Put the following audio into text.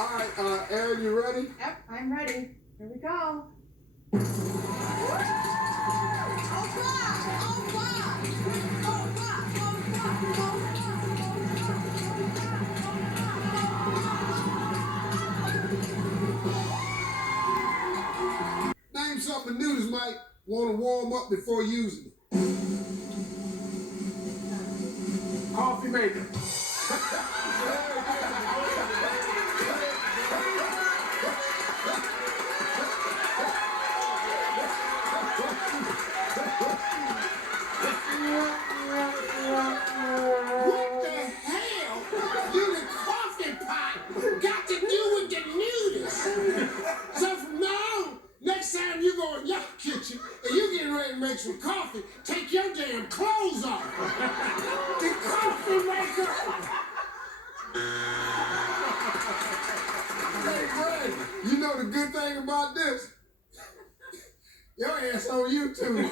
All right, Aaron, you ready? Yep, I'm ready. Here we go. Name something new this might want to warm up before using it. Coffee maker. What the hell do the coffee pot got to do with the nudist? So from now on, next time you go in your kitchen and you getting ready to make some coffee, take your damn clothes off. The coffee maker. Hey, Greg, you know the good thing about this? Your ass on YouTube.